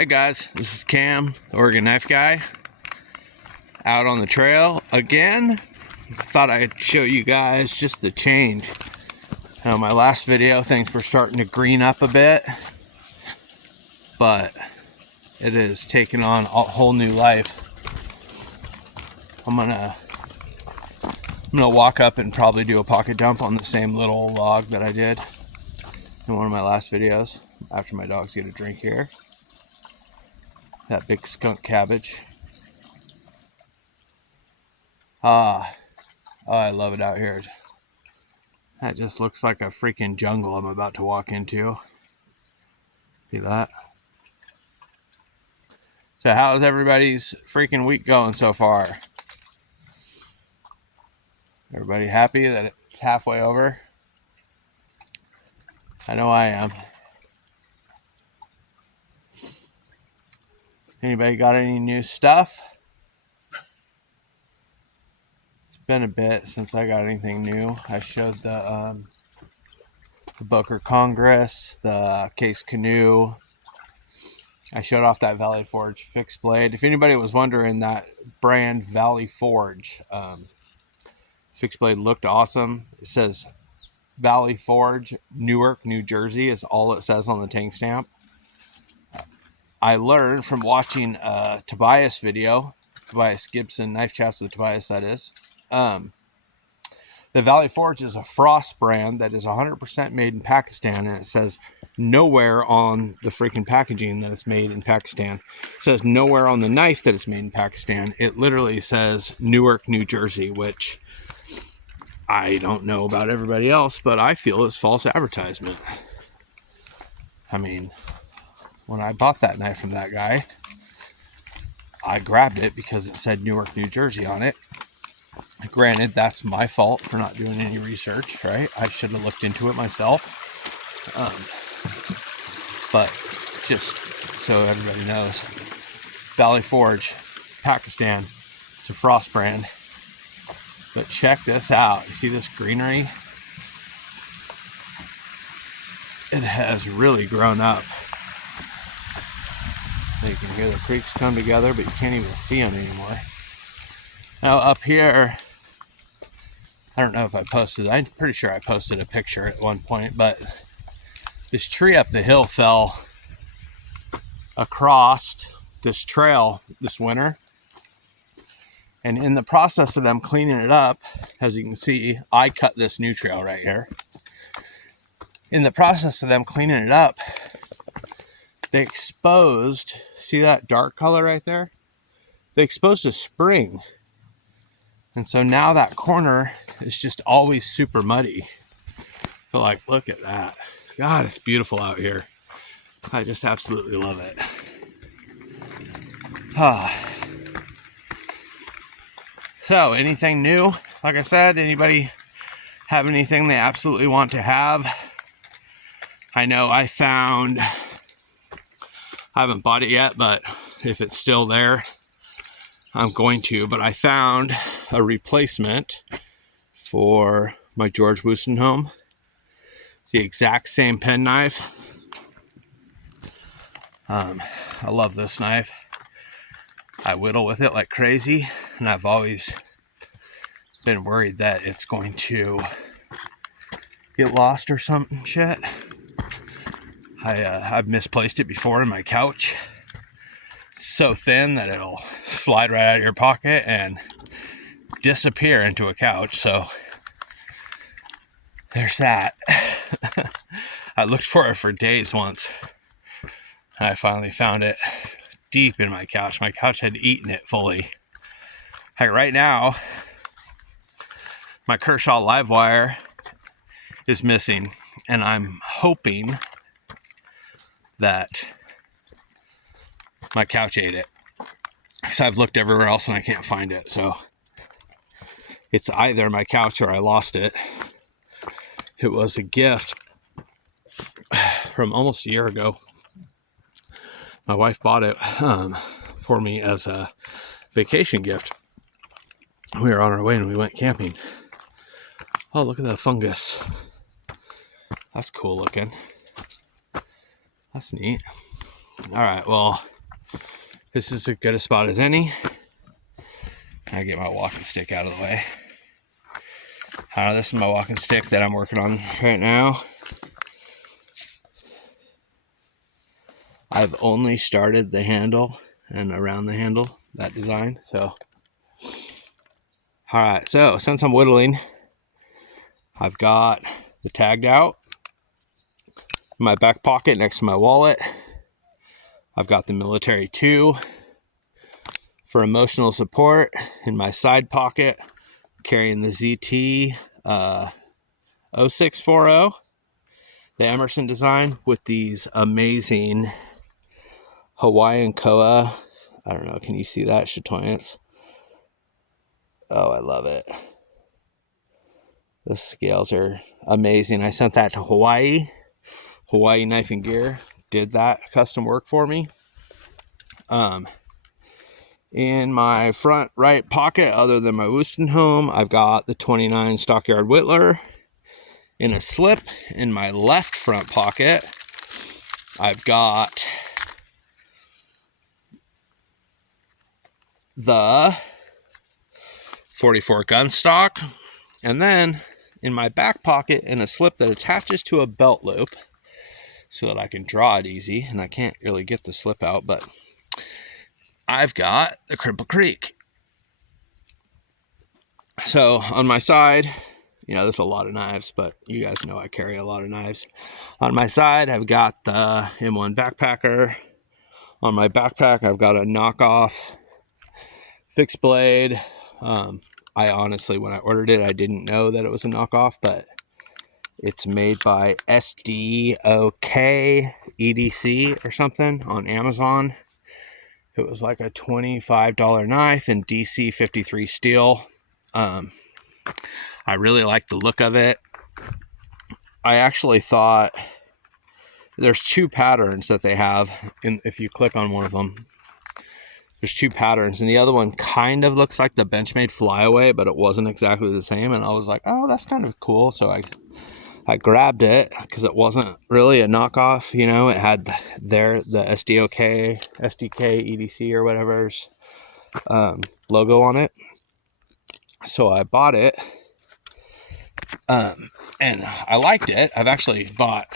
Hey guys, this is Cam, the Oregon Knife Guy, out on the trail again. I thought I'd show you guys just the change. My last video, things were starting to green up a bit, but it is taking on a whole new life. I'm gonna walk up and probably do a pocket dump on the same little log that I did in one of my last videos after my dogs get a drink here. That big skunk cabbage. Oh, I love it out here. That just looks like a freaking jungle I'm about to walk into. See that? So how's everybody's freaking week going so far? Everybody happy that it's halfway over? I know I am. Anybody got any new stuff? It's been a bit since I got anything new. I showed the Booker Congress, the Case Canoe. I showed off that Valley Forge fixed blade. If anybody was wondering, that brand Valley Forge fixed blade looked awesome. It says Valley Forge, Newark, New Jersey is all it says on the tank stamp. I learned from watching a Tobias video, Tobias Gibson, Knife Chats with Tobias, that is. The Valley Forge is a Frost brand that is 100% made in Pakistan, and it says nowhere on the freaking packaging that it's made in Pakistan. It says nowhere on the knife that it's made in Pakistan. It literally says Newark, New Jersey, which I don't know about everybody else, but I feel is false advertisement. I mean, when I bought that knife from that guy, I grabbed it because it said Newark, New Jersey on it. Granted, that's my fault for not doing any research, right? I should have looked into it myself. But just so everybody knows, Valley Forge, Pakistan, it's a Frost brand. But check this out. You see this greenery? It has really grown up. You can hear the creeks come together, but you can't even see them anymore. Now up here, I don't know if I posted, I'm pretty sure I posted a picture at one point, but this tree up the hill fell across this trail this winter. And in the process of them cleaning it up, as you can see, I cut this new trail right here. In the process of them cleaning it up, they exposed, see that dark color right there? They exposed a spring. And so now that corner is just always super muddy. But like, look at that. God, it's beautiful out here. I just absolutely love it. So, anything new? Like I said, anybody have anything they absolutely want to have? I know I haven't bought it yet, but if it's still there, I'm going to. But I found a replacement for my George Woostenholm. It's the exact same penknife. I love this knife. I whittle with it like crazy, and I've always been worried that it's going to get lost or something shit. I've misplaced it before in my couch. It's so thin that it'll slide right out of your pocket and disappear into a couch. So there's that. I looked for it for days once, and I finally found it deep in my couch. My couch had eaten it fully. Like right now, my Kershaw live wire is missing, and I'm hoping that my couch ate it, because I've looked everywhere else and I can't find it. So it's either my couch or I lost it. It was a gift from almost a year ago. My wife bought it for me as a vacation gift. We were on our way and we went camping. Oh, look at that fungus. That's cool looking. That's neat. All right, well, this is as good a spot as any. I get my walking stick out of the way. This is my walking stick that I'm working on right now. I've only started the handle and around the handle, that design. So, all right, so since I'm whittling, I've got the tagged out in my back pocket next to my wallet. I've got the military 2 for emotional support in my side pocket, carrying the ZT 0640, the Emerson design, with these amazing Hawaiian koa. I don't know, can you see that, chatoyance? Oh, I love it. The scales are amazing. I sent that to Hawaii Knife and Gear did that custom work for me. In my front right pocket, other than my Wustenholm, I've got the 29 Stockyard Whittler. In a slip in my left front pocket, I've got the 44 gun stock. And then in my back pocket, in a slip that attaches to a belt loop so that I can draw it easy, and I can't really get the slip out, but I've got the Cripple Creek. So on my side, there's a lot of knives, but you guys know I carry a lot of knives. On my side, I've got the M1 backpacker. On my backpack, I've got a knockoff fixed blade. I honestly, when I ordered it, I didn't know that it was a knockoff, but it's made by SDOK EDC or something on Amazon. It was like a $25 knife in DC 53 steel. I really like the look of it. I actually thought there's 2 patterns that they have, and if you click on one of them, there's 2 patterns, and the other one kind of looks like the Benchmade Flyaway, but it wasn't exactly the same, and I was like, oh, that's kind of cool. So I grabbed it because it wasn't really a knockoff. It had the SDK EDC or whatever's logo on it. So I bought it, and I liked it. I've actually bought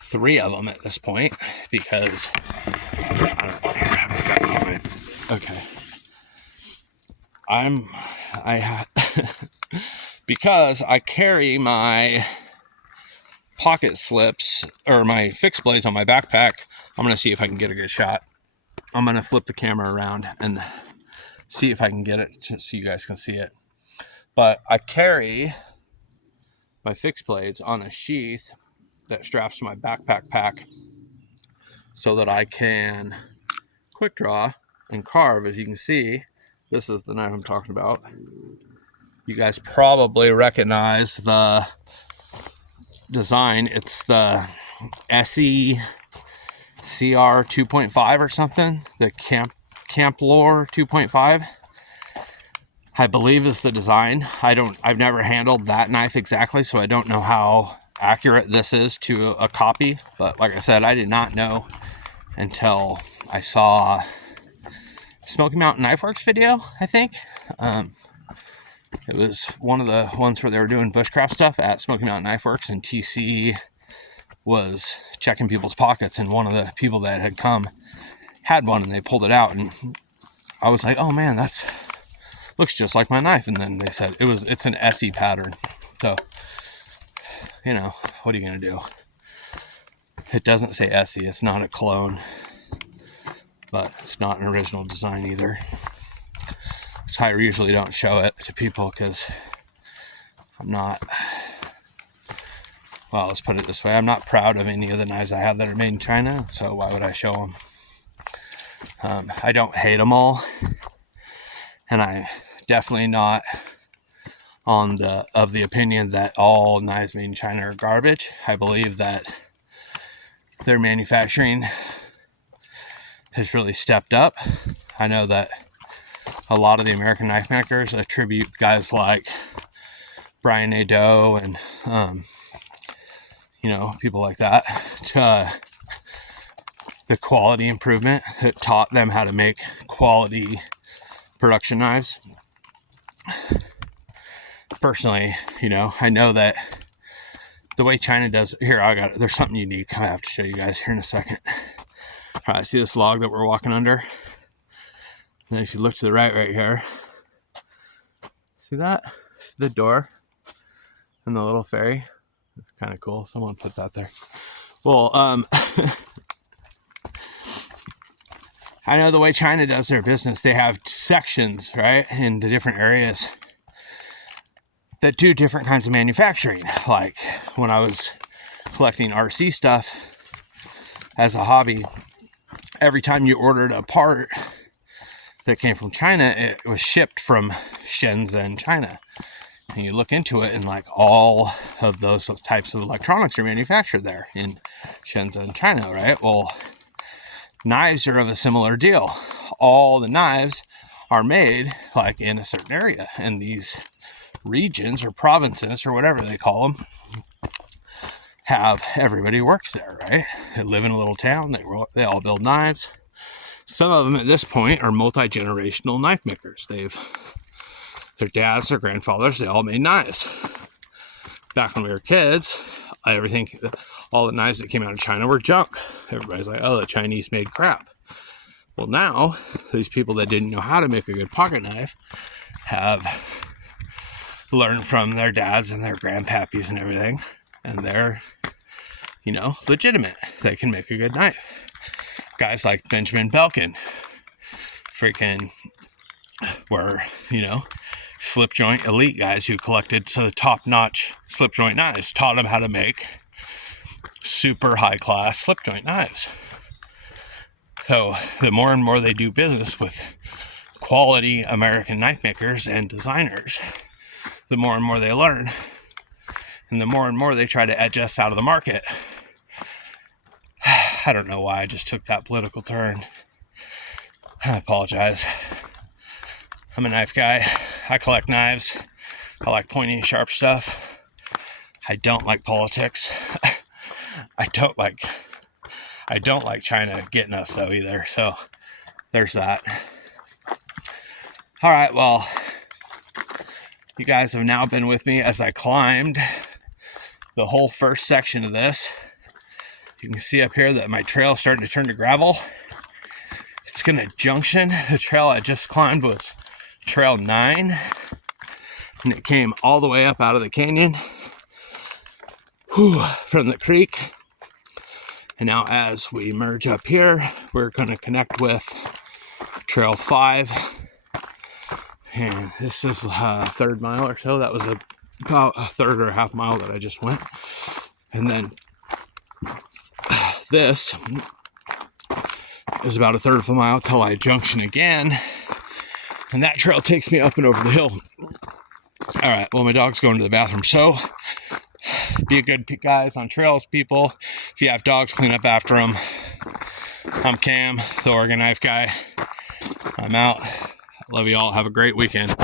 3 of them at this point because because I carry my pocket slips or my fixed blades on my backpack. I'm going to see if I can get a good shot. I'm going to flip the camera around and see if I can get it so you guys can see it. But I carry my fixed blades on a sheath that straps my backpack pack so that I can quick draw and carve. As you can see, this is the knife I'm talking about. You guys probably recognize the design. It's the SE CR 2.5 or something, the Camp Lore 2.5, I believe is the design. I've never handled that knife exactly, so I don't know how accurate this is to a copy, but like I said, I did not know until I saw Smoky Mountain Knife Works video, I think. It was one of the ones where they were doing bushcraft stuff at Smoky Mountain Knife Works, and TC was checking people's pockets, and one of the people that had come had one, and they pulled it out, and I was like, oh man, that's looks just like my knife. And then they said it's an SE pattern. So, what are you gonna do? It doesn't say SE, it's not a clone, but it's not an original design either. So I usually don't show it to people because let's put it this way, I'm not proud of any of the knives I have that are made in China, so why would I show them? I don't hate them all, and I'm definitely not of the opinion that all knives made in China are garbage. I believe that their manufacturing has really stepped up. I know that a lot of the American knife makers attribute guys like Brian Nadeau and people like that the quality improvement that taught them how to make quality production knives. Personally, you know, I know that the way China does here, there's something unique I have to show you guys here in a second. All right, see this log that we're walking under? And then if you look to the right here, see that? The door and the little ferry. It's kind of cool. Someone put that there. Well, I know the way China does their business, they have sections, right, in the different areas that do different kinds of manufacturing. Like when I was collecting RC stuff as a hobby, every time you ordered a part that came from China, it was shipped from Shenzhen, China. And you look into it, and like all of those types of electronics are manufactured there in Shenzhen, China, right? Well, knives are of a similar deal. All the knives are made like in a certain area, and these regions or provinces or whatever they call them have everybody works there, right? They live in a little town. They all build knives. Some of them at this point are multi-generational knife makers. Their dads, their grandfathers, they all made knives. Back when we were kids, all the knives that came out of China were junk. Everybody's like, oh, the Chinese made crap. Well, now, these people that didn't know how to make a good pocket knife have learned from their dads and their grandpappies and everything. And they're, you know, legitimate. They can make a good knife. Guys like Benjamin Belkin freaking were, you know, slip joint elite guys who collected to the top-notch slip joint knives, taught them how to make super high-class slip joint knives. So the more and more they do business with quality American knife makers and designers, the more and more they learn, and the more and more they try to edge us out of the market. I don't know why I just took that political turn. I apologize. I'm a knife guy. I collect knives. I like pointy, sharp stuff. I don't like politics. I don't like China getting us though either. So there's that. All right, well, you guys have now been with me as I climbed the whole first section of this. You can see up here that my trail is starting to turn to gravel. It's gonna junction. The trail I just climbed was Trail 9, and it came all the way up out of the canyon from the creek. And now as we merge up here, we're going to connect with Trail 5. And this is a third mile or so. That was about a third or a half mile that I just went. And then this is about a third of a mile till I junction again. And that trail takes me up and over the hill. All right, well, my dog's going to the bathroom. So be a good guys on trails, people. If you have dogs, clean up after them. I'm Cam, the Oregon Knife Guy. I'm out. Love you all. Have a great weekend.